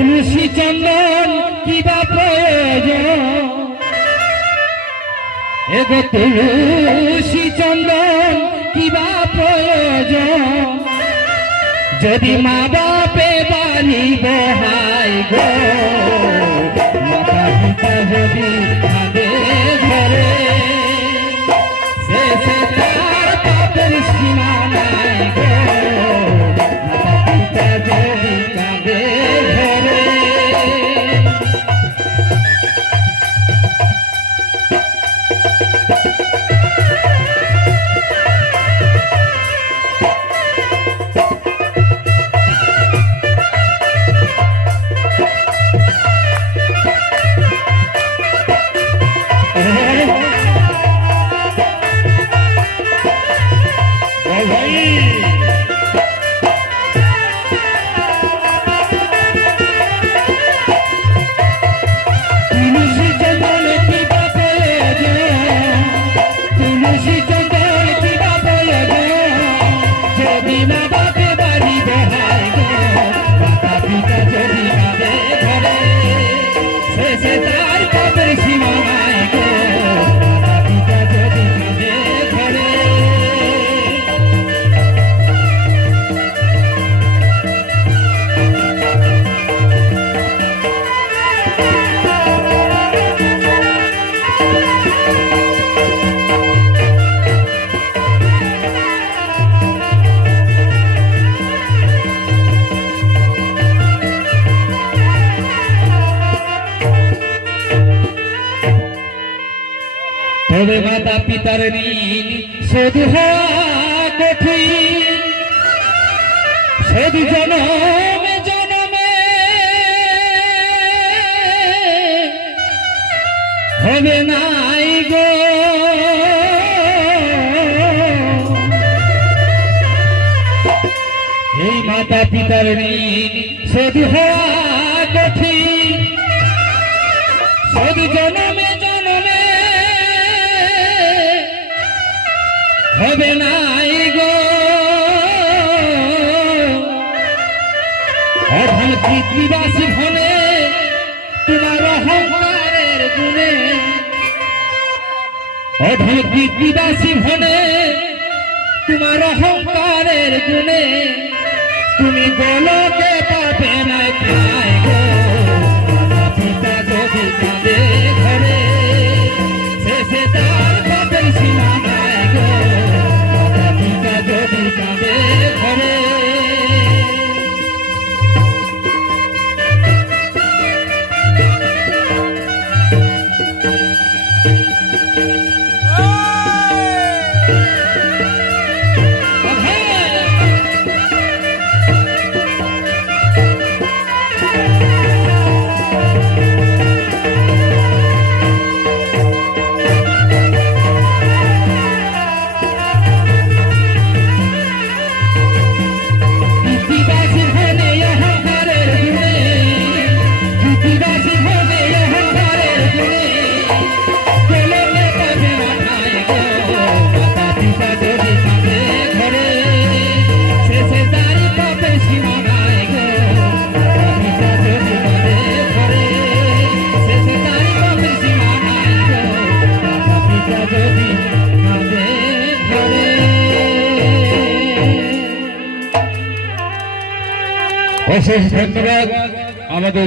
তুলসী চন্দন কিবা প্রয়োজন এগো তুলসী চন্দন কিবা প্রয়োজন যদি মা বাপে বাড়ি বহাই গো। তবে মাতা পিতার ঋণ শোধ কঠিন। শোধ জনমে জনমে। হবে নাই গো। এই মাতা পিতার ঋণ জনমে হবে নাই গো। অধম পৃথিবাসী ভনে তোমার অহংকারের গুণে। অধম পৃথিবাসী ভনে তোমার অহংকারের গুণে। তুমি বলতে অশেষ ধন্যবাদ। আমাদের